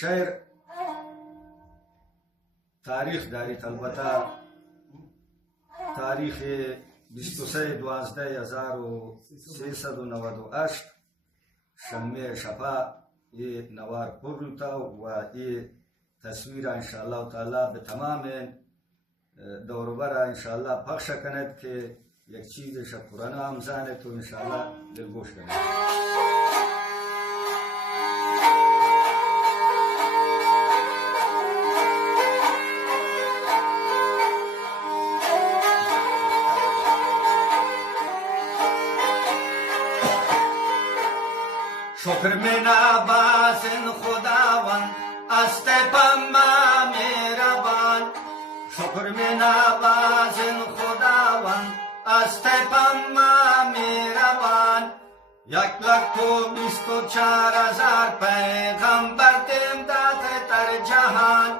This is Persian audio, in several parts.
شعر تاریخ دارید، البته تاریخ 23/12/1398 شمه شفا یہ نوار پرلتا و یہ تصویر انشاءاللہ تعالی به تمام دوروبر انشاءاللہ پخش کند که یک چیزش قرآن هم زنه تو انشاءاللہ دلگوش کند. شکر میں نوازن خداوند است پما مهربان، شکر میں نوازن خداوند است پما مهربان. 1,24,000 پیغمبر دیم داده در جهان،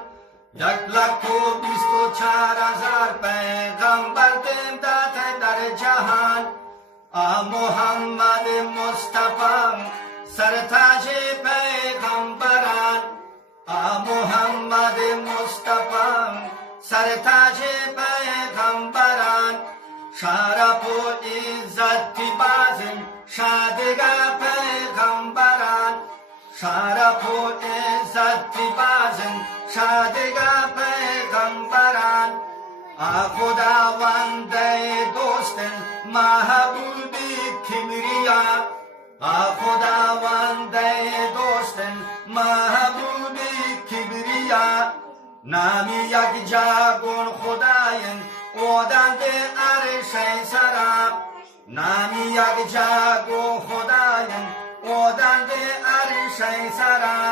1,24,000 پیغمبر دیم داده در جهان. محمد مصطفی سرتاج پیغمبران، محمد مصطفی سرتاج پیغمبران. شرف و عزت بازم شادگاه پیغمبران، شرف و عزت بازم شادگاه پیغمبران. خداوند دوستن محبوبی کبریا، خداوند دوستن محبوبی کبریا. نامی یک جاگون خداین اودند عرش سرا، نامی یک جاگون خداین اودند عرش سرا.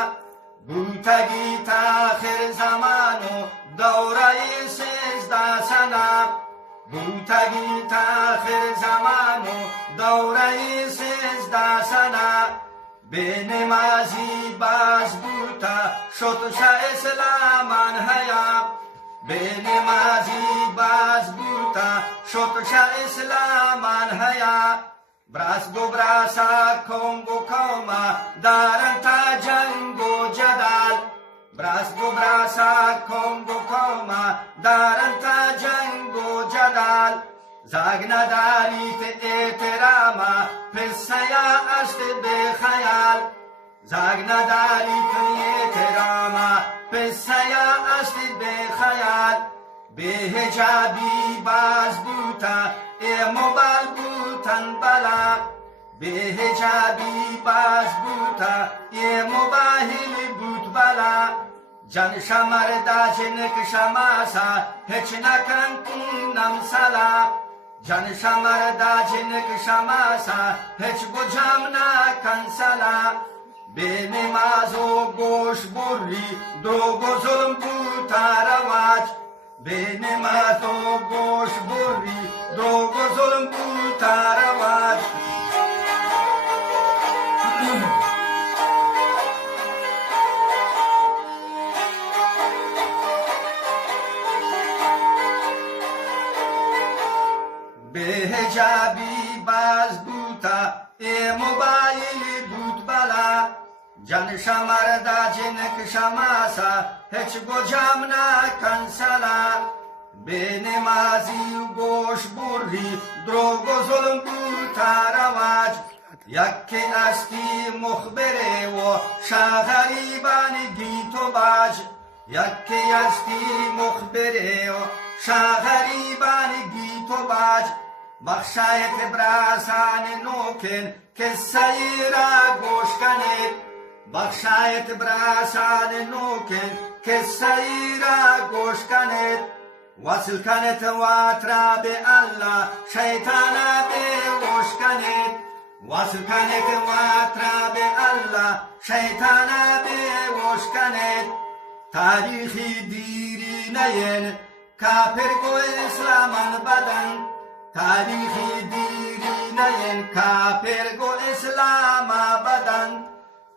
بوتگی تاخر زمانو دوره 13 سنه، بوتگی تاخر زمانو دوره 13 سنه. به نمازی باز بوتا شد اسلامان هیا، به نمازی باز بوتا شد اسلامان هیا. براس گو براسا کنگو کوما دارن تا جنگ و جدال، براس گو براسا کنگو کوما دارن تا جنگ و جدال. زاگ نداریت احتراما پسیا است به خیال، زاگ نداریت احتراما پسیا است به خیال. به حجابی باز بوتا موبایل بوتن بلا، به حجابی باز بوتا موبایل بوت بلا. جان شمر دا جنک شماسا هچ نکن کنم سلا، جان شمر دا جنک شماسا هچ بجام نکن سلا. به نماز و گوش بری دروگ و ظلم بوتا رواج، به نماز و گوش بری دروگ و ظلم بوتا رواج. به حجابی باز بوتا موبایل بوت بلا. جان شمر دا جنک شماسا هچ گوجام نکن سلا. به نمازی و گوش بری دروگ و ظلم بوتا رواج. یکی استی مخبره و شاغریبان گیت و باج، یکی استی مخبره و شاغریبان گیت و باج. بخشایت براسان نوکن که سیرا گوش کنید، بخشایت براسان نوکن که سیرا گوش کنید. وصل کنید واترا به الله شیطانا به گوش کنید، وصل کنید واترا به الله شیطانا به گوش کنید. تاریخی دیری نین کافر گو اسلامان بدن، تاریخی دیری نین کافر گو اسلام بدن.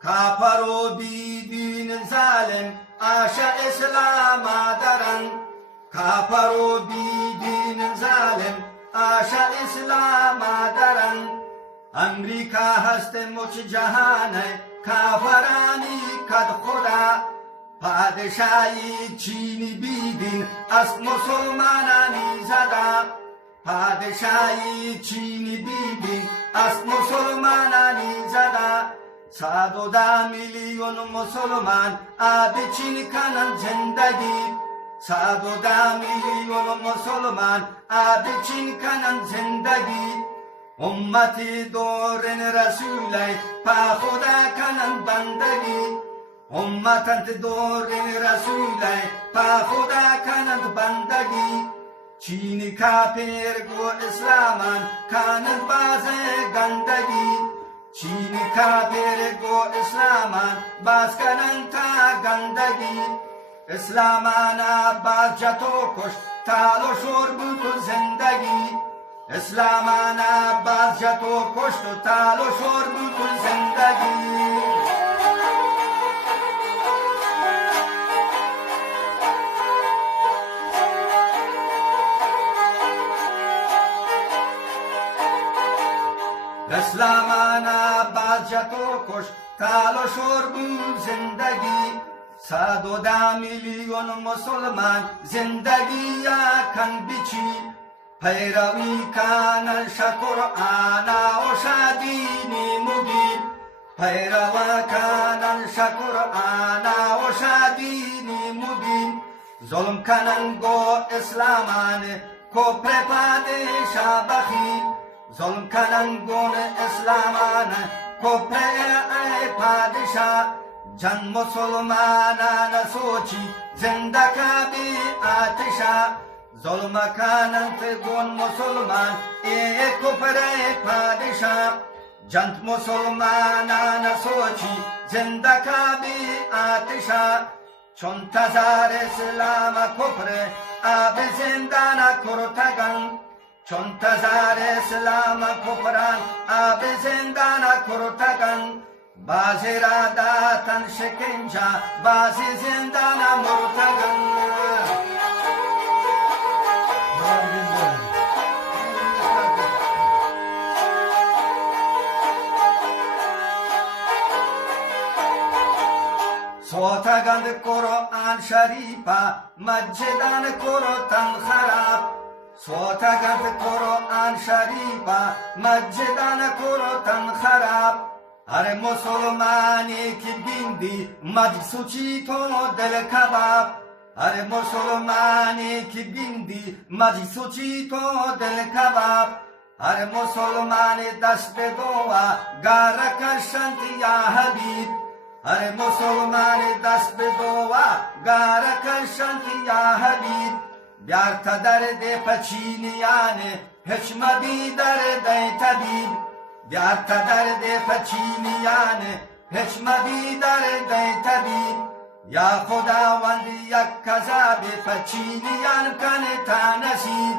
کافر و بیدین ظالم آشا اسلام درن، کافر و بیدین ظالم آشا اسلام درن. امریکا هست مچ جهان کافرانی کد خدا، پادشاهی چینی بیدین از مسلمانانی زده پادشاهی چینی بیدین از مسلمانانی زده 110 میلیون مسلمان آب چین کنن زندگی 110 میلیون مسلمان آب چین کنن زندگی امتی دورن رسول پا خدا کنن بندگی امتت دورن رسول پا خدا کنن بندگی چینی کافر گو اسلامان کنن باز گندگی چینی کافر گو اسلامان باز کنن تا گندگی اسلامانا باز جتو کش تالو شور بود زندگی اسلامانا باز جتو کشت و تالو شور بود زندگی اسلامانا باز جتو کشت تالو شور بود زندگی 110 میلیون مسلمان زندگی کن بچی پیروی کنن شکر آنا و شادینی مگین پیروا کنن شکر آنا و شادینی مگین ظلم کنن گو اسلامان کفر پادشاه بخی ظلم کنن گو اسلامان کفر پادشاه جن مسلمانان سوچی زنده کبی آتشا ظلم کنند گون مسلمان ای کفر پادشاه جن مسلمانان سوچی زنده کبی آتشا چون تزار اسلام کفر آب زندان کرتگن چون تزار اسلام کفران آب زندان کرتگن بعضی را داتن شکنجا بعضی زندان مرتگن سوتگند قرآن شریفا مسجدان کرتن خراب سوتگند قرآن شریفا مسجدان کرتن خراب هر مسلمانی که بیندی مجسوچی تو دل کباب هر مسلمانی که بیندی مجسوچی تو دل کباب هر مسلمان دست به دعا گار کشند یا حبیب هر مسلمان دست به دعا گار کشند یا حبیب بیارت درد پچینیانه حشمدی درد طبیب بیارت درد پچینیانه حشمدی درد طبیب یا خداوند یک کذاب پچینیان کنه تا نصیب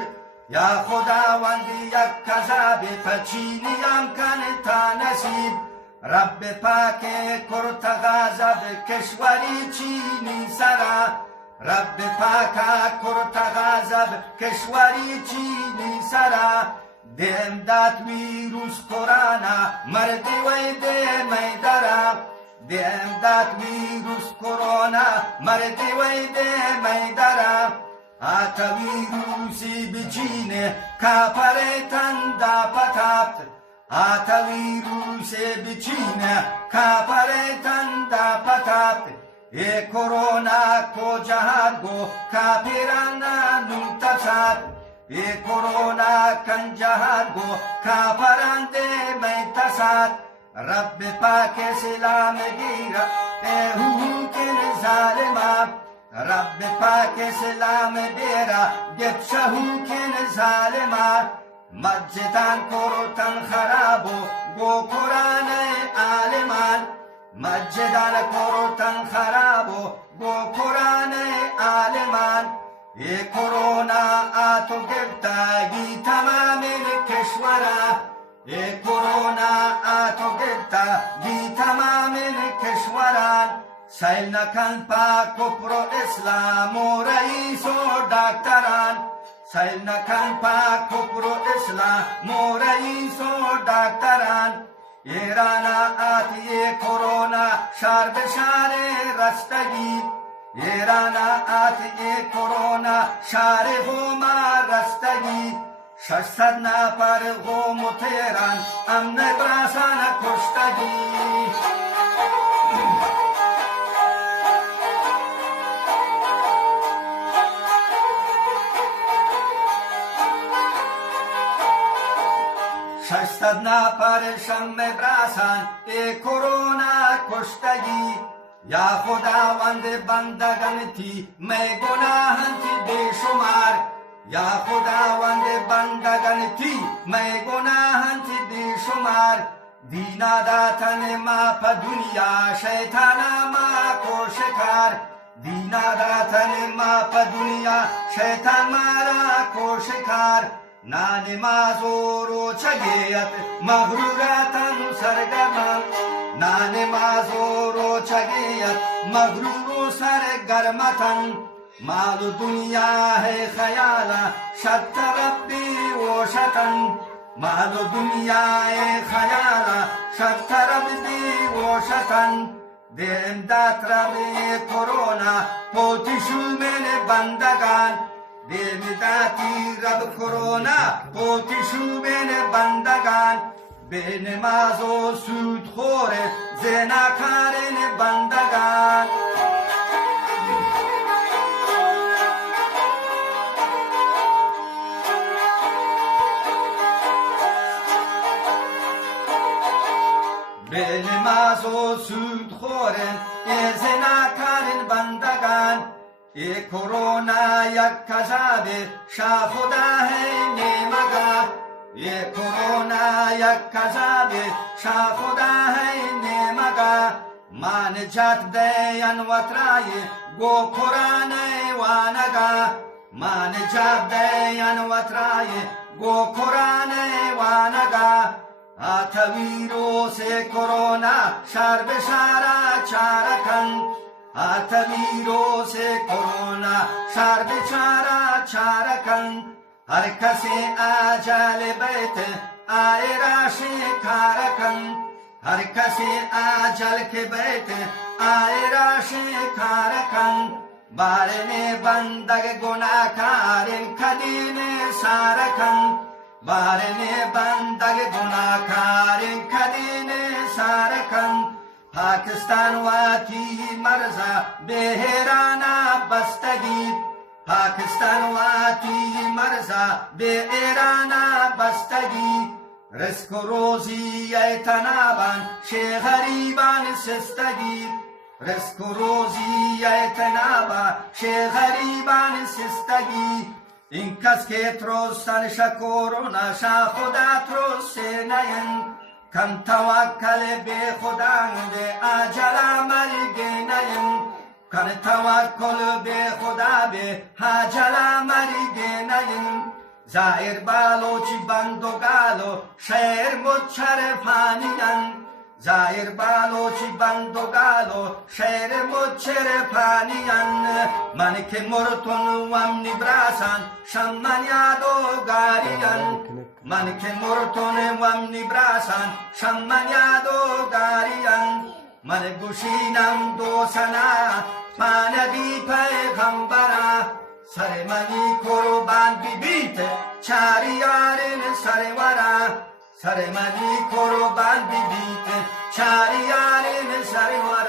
یا خداوند یک کذاب پچینیان کنه تا نصیب رب پاک کرت غضب کشوری چینی سرا رب پاک کرت غضب کشوری چینی سرا دیم دات ویروس کرونا مردی وی دیم ایدارا دیم دات ویروس کرونا مردی وی دیم ایدارا آتا ویروسی بچینه کافره تندا پتابت آتا ویروسی بچینه کافره تندا پتابت ای کرونا کو جهاد گو کافرانا نمتساد ای کرونا کن جهاد گو کافران ده میتساد رب پاک سلام گیرا ای حکم ظالمان رب پاک سلام بیرا گفشه حکم ظالمان مسجدان کرتن خرابو گو قرآن عالمان مسجدان کرتن خرابو گو قرآن عالمان ای کرونا آتو گرفتگی تمام کشورا ای کرونا آتو گرفتگی تمام کشوران سیل نکن پا کفر و اسلام و رئیس و دکتران سیل نکن پا کفر و اسلام و رئیس و دکتران ایران آتی کرونا شار به شار رستگی ایرانا آتی کرونا شهر قوم رستگی 600 نفر قوم و تهران امن براسان کشتگی 600 نفر شم براسان کرونا کشتگی یا خداوند بندگانتی می گناهانتی بیشمار یا خداوند بندگانتی می گناهانتی بیشمار دینا داتن ما پا دنیا شیطانا ما کو شکار دینا داتن ما پا دنیا شیطان ما را کو شکار نانماز و روچگیت مغروراتن سرگرم نانماز و روچگیت مغرور و سرگرمتن مال و دنیا ہے خیال شت ربی و شتن مال و دنیا ہے خیال شت ربی و شتن دیم دات ربی کرونا پوتی شومن بندگان دیم داتی رب کرونا پوتی شومن بندگان به نماز و سود خور زناکارن بندگان به نماز و سود خورن زناکارن بندگان ای کرونا یک کذاب شاه خدا ہے نیمگا ای کرونا یک کذاب شاه خدا ہے نیمگا مان جات دیان وطرای گو قرآن وانگا مان جات دیان وطرای گو قرآن وانگا آتویرو سے کرونا شر بشارا چارکن آتویرو سے کرونا شر بشارا چارکن ہر کسی آجال بیت آئے راشی کارکن ہر کسی آجال کے بیت آئے راشی کارکن بارنے بندگ گناہکارن کدین سارکن بارنے بندگ گناہکارن کدین سارکن پاکستان واتی مرزا بحرانا بستگی پاکستان واتی مرزا بحرانا بستگی رزق و روزی ایتنابان شی غریبان سستگی رزق و روزی ایتنابان شی غریبان سستگی این کس که ترستن شکرونا شا خدا ترسته نین کم توکل به خدا به اجل مرگ نین کم توکل به خدا به اجل مرگ نین زایر بالوچی بندگالو شهر مچرفانین زایر بالوچی بندگالو شهر مچرفانین من که مرتون وم نبراسان شمن یادو گارین من که مرتون وم نبراسان شمن یادو گارین من گوشینم دو سنا پانبی پیغمبرا سر منی قربان بیت چاریارن سرورا سر منی قربان بیت چاریارن سرورا